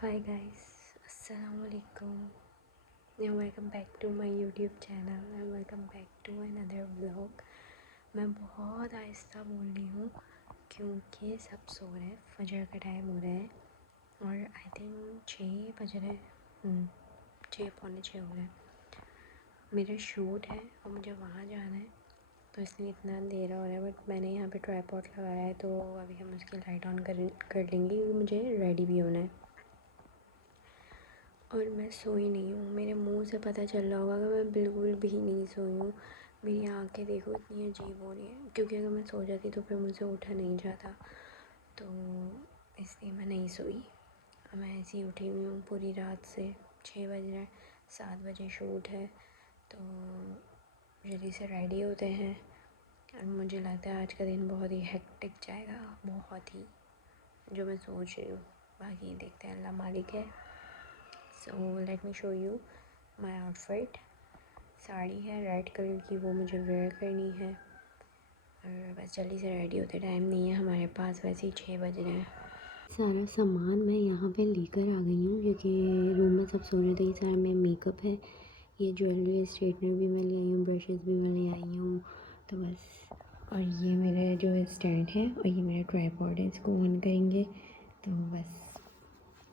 Hi guys, Assalamualaikum and welcome back to my YouTube channel and welcome back to another vlog। मैं बहुत आहिस्ता बोल रही हूँ क्योंकि सब सो रहे हैं, फजर का टाइम हो रहा है और आई थिंक 6 बज रहे हैं, 6 पौने 6 हो रहे हैं। मेरा शूट है और मुझे वहाँ जाना है तो इसलिए इतना देर हो रहा है। बट मैंने यहाँ पे ट्राइपॉड लगाया है तो अभी हम उसकी लाइट ऑन कर लेंगे क्योंकि मुझे रेडी भी होना है। और मैं सोई नहीं हूँ, मेरे मुंह से पता चल रहा होगा कि मैं बिल्कुल भी नहीं सोई हूँ। मेरी आंखें देखो इतनी अजीब हो रही हैं क्योंकि अगर मैं सो जाती तो फिर मुझसे उठा नहीं जाता, तो इसलिए मैं नहीं सोई। अब मैं ऐसी उठी हुई हूँ पूरी रात से। 6 बज रहे हैं, 7 बजे शूट है तो जल्दी से रेडी होते हैं। और मुझे लगता है आज का दिन बहुत ही हेक्टिक जाएगा, बहुत ही, जो मैं सोच रही हूँ। बाकी देखते हैं, अल्लाह मालिक है। So let me show you my outfit. Sari है रेड कलर की, वो मुझे वेयर करनी है और बस जल्दी से रेडी होते। टाइम नहीं है हमारे पास, वैसे ही 6 बज रहे हैं। सारा सामान मैं यहाँ पे लेकर आ गई हूँ क्योंकि रूम में सब सो रहे थे। ये सारा मेरा मेकअप है, ये ज्वेलरी स्ट्रेटनर भी मैं ले आई हूँ, ब्रशेज़ भी मैं ले आई हूँ, तो बस। और ये मेरा जो स्टैंड है और ये मेरा ट्राइपॉड है, इसको ऑन करेंगे तो बस।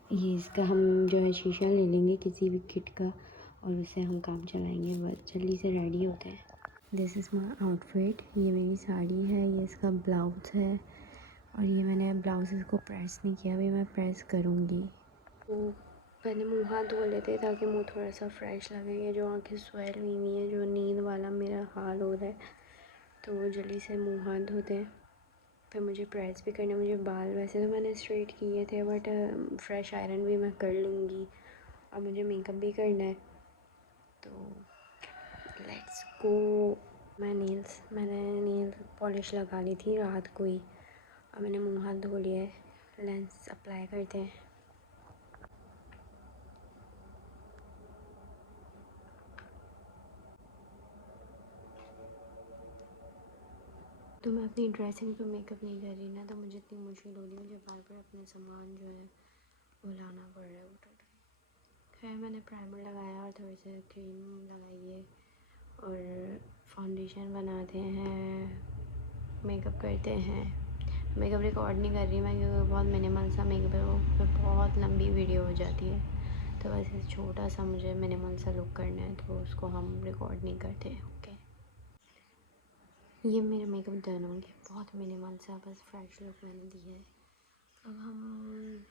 ये इसका हम जो है शीशा ले लेंगे किसी भी किट का और उससे हम काम चलाएंगे। बस जल्दी से रेडी होते हैं। This is my outfit. ये मेरी साड़ी है, ये इसका ब्लाउज है और ये मैंने ब्लाउज को प्रेस नहीं किया, अभी मैं प्रेस करूँगी। तो पहले मुँह हाथ धो लेते ताकि मुँह थोड़ा सा फ्रेश लगे। ये जो आँखें स्वेल हुई हुई हैं, जो नींद वाला मेरा हाल हो रहा है, तो जल्दी से मुँह हाथ धोते हैं। फिर मुझे प्रेस भी करना। मुझे बाल वैसे तो मैंने स्ट्रेट किए थे बट फ्रेश आयरन भी मैं कर लूँगी और मुझे मेकअप भी करना है, तो लेट्स गो। मैंने नील पॉलिश लगा ली थी रात को ही और मैंने मुँह हाथ धो लिया है। लेंस अप्लाई करते हैं। तो मैं अपनी ड्रेसिंग पे मेकअप नहीं कर रही ना, तो मुझे इतनी मुश्किल हो रही है। मुझे बार बार अपने सामान जो है वो लाना पड़ रहा है उठा उठा। खैर मैंने प्राइमर लगाया और थोड़ी सी क्रीम लगाई है और फाउंडेशन बनाते हैं, मेकअप करते हैं। मेकअप रिकॉर्ड नहीं कर रही मैं क्योंकि बहुत मिनिमल सा मेकअप है, वो बहुत लंबी वीडियो हो जाती है, तो वैसे छोटा सा मुझे मिनिमल सा लुक करना है तो उसको हम रिकॉर्ड नहीं करते। ओके, ये मेरा मेकअप डन हो गया, बहुत मिनिमल सा, बस फ्रेश लुक मैंने दी है। अब हम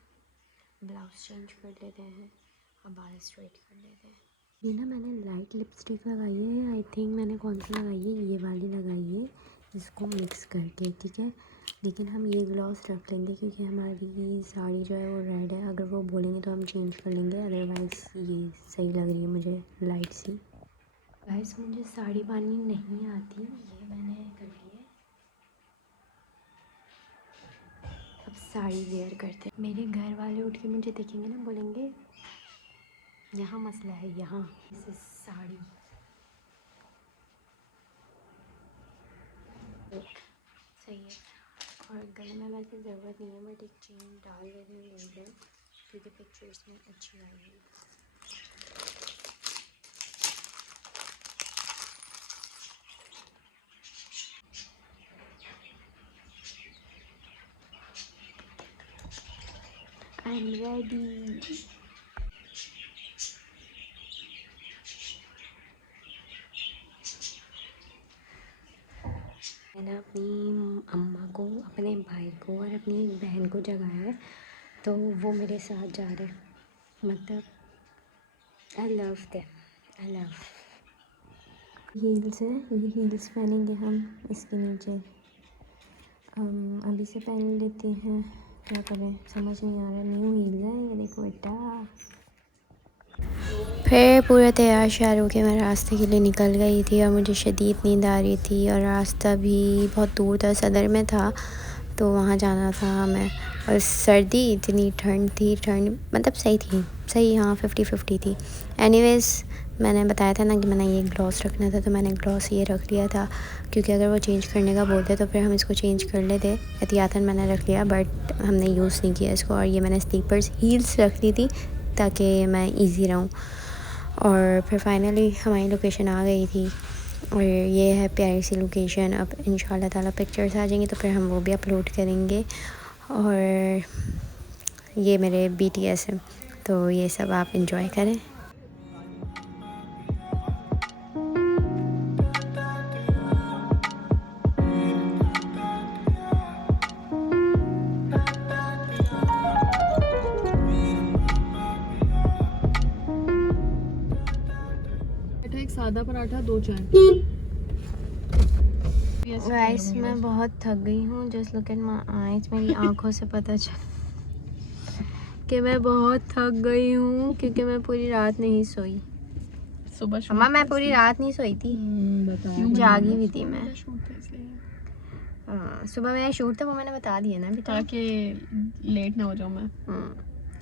ब्लाउज चेंज कर लेते हैं और बाल स्ट्रेट कर लेते हैं। ये ना मैंने लाइट लिपस्टिक लगाई है, आई थिंक मैंने कौन सी लगाई है, ये वाली लगाई है, इसको मिक्स करके, ठीक है। लेकिन हम ये ग्लॉस रख लेंगे क्योंकि हमारी साड़ी जो है वो रेड है। अगर वो बोलेंगे तो हम चेंज कर लेंगे, अदरवाइज़ ये सही लग रही है मुझे लाइट सी। गाइस मुझे साड़ी बांधनी नहीं आती, ये मैंने कर ली है। अब साड़ी वेयर करते हैं। मेरे घर वाले उठ के मुझे देखेंगे ना, बोलेंगे यहाँ मसला है, यहाँ इस साड़ी। सही है। और गले में वैसे ज़रूरत नहीं है बट एक चेन डाल देते हैं गोल्डन, क्योंकि पिक्चर्स में अच्छी आएगी। I am ready. मैंने अपनी अम्मा को, अपने भाई को और अपनी एक बहन को जगाया है तो वो मेरे साथ जा रहे हैं। मतलब I love them, I love. Heels है, ये हील्स पहनेंगे हम इसके नीचे। अभी से पहन लेते हैं, क्या करें समझ नहीं आ रहा। न्यू हील्स है ये, देखो बेटा। फिर पूरा तैयार श्यार होके मैं रास्ते के लिए निकल गई थी और मुझे शदीद नींद आ रही थी और रास्ता भी बहुत दूर था, सदर में था, तो वहाँ जाना था हमें। और सर्दी इतनी, ठंड थी, ठंड मतलब सही थी, सही हाँ 50-50 थी। एनीवेज़ मैंने बताया था ना कि मैंने ये ग्लॉस रखना था, तो मैंने ग्लॉस ये रख लिया था, क्योंकि अगर वो चेंज करने का बोलते तो फिर हम इसको चेंज कर लेते। एहतियातन मैंने रख लिया, बट हमने यूज़ नहीं किया इसको। और ये मैंने स्लीपर्स हील्स रख ली थी ताकि मैं ईज़ी रहूँ। और फिर फाइनली हमारी लोकेशन आ गई थी, और ये है प्यारी सी लोकेशन। अब इंशाल्लाह ताला पिक्चर्स आ जाएंगी तो फिर हम वो भी अपलोड करेंगे। और ये मेरे BTS है, तो ये सब आप इंजॉय करें। एक सादा पराठा 2 चाय। गाइस मैं बहुत थक गई हूँ। Just look at my eyes, मेरी आंखों से पता चल कि मैं बहुत थक गई हूँ, क्योंकि मैं पूरी रात नहीं सोई। सुबह अम्मा मैं पूरी रात नहीं सोई थी, जागी हुई थी मैं। हाँ, सुबह मेरा शूट था, वो मैंने बता दिया ना अभी, ताकि लेट ना हो जाऊँ मैं।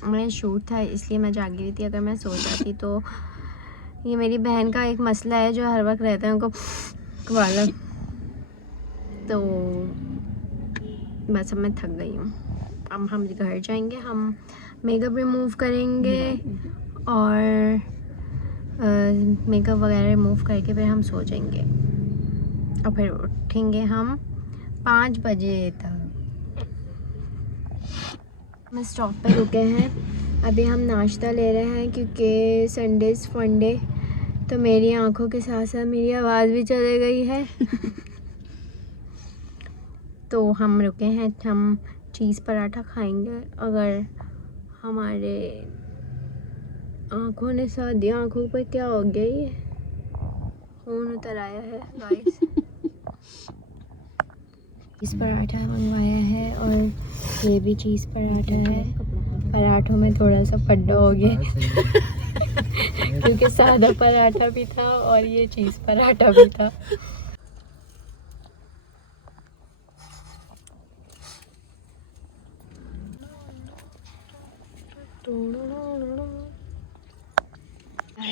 मेरा शूट था इसलिए मैं जागी हुई थी। अगर मैं सो जाती तो ये मेरी बहन का एक मसला है जो हर वक्त रहता है उनको वाला, तो बस अब मैं थक गई हूँ। अब हम घर जाएंगे, हम मेकअप रिमूव करेंगे और मेकअप वगैरह रिमूव करके फिर हम सो जाएंगे, और फिर उठेंगे हम 5 बजे तक। हम स्टॉप पे रुके हैं, अभी हम नाश्ता ले रहे हैं क्योंकि संडेज़ फंडे, तो मेरी आंखों के साथ साथ मेरी आवाज़ भी चली गई है। तो हम रुके हैं, हम चीज़ पराठा खाएंगे। अगर हमारे आंखों ने साथ दिया, आंखों पे क्या हो गया, ये खून उतर आया है गाइस। चीज़ पराठा मंगवाया है और ये भी चीज़ पराठा है। पराठों में थोड़ा सा पड्डा हो गया क्योंकि सादा पराठा भी था और ये चीज़ पराठा भी था।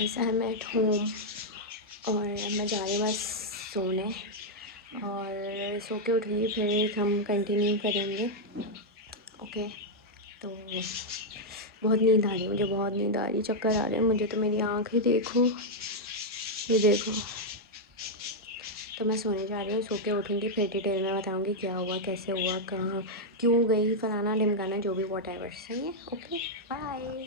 ऐसा है, मैं एट होम और मैं जा रही हूँ बस सोने, और सो के उठूँगी फिर हम कंटिन्यू करेंगे। ओके, तो बहुत नींद आ रही है मुझे, बहुत नींद आ रही है, चक्कर आ रहे हैं मुझे, तो मेरी आँखें देखो, ये देखो। तो मैं सोने जा रही हूँ, सो के उठूँगी फिर डिटेल में बताऊँगी क्या हुआ, कैसे हुआ, कहाँ क्यों गई, फलाना ढिमकाना जो भी, वॉट एवर। सही है, ओके बाय।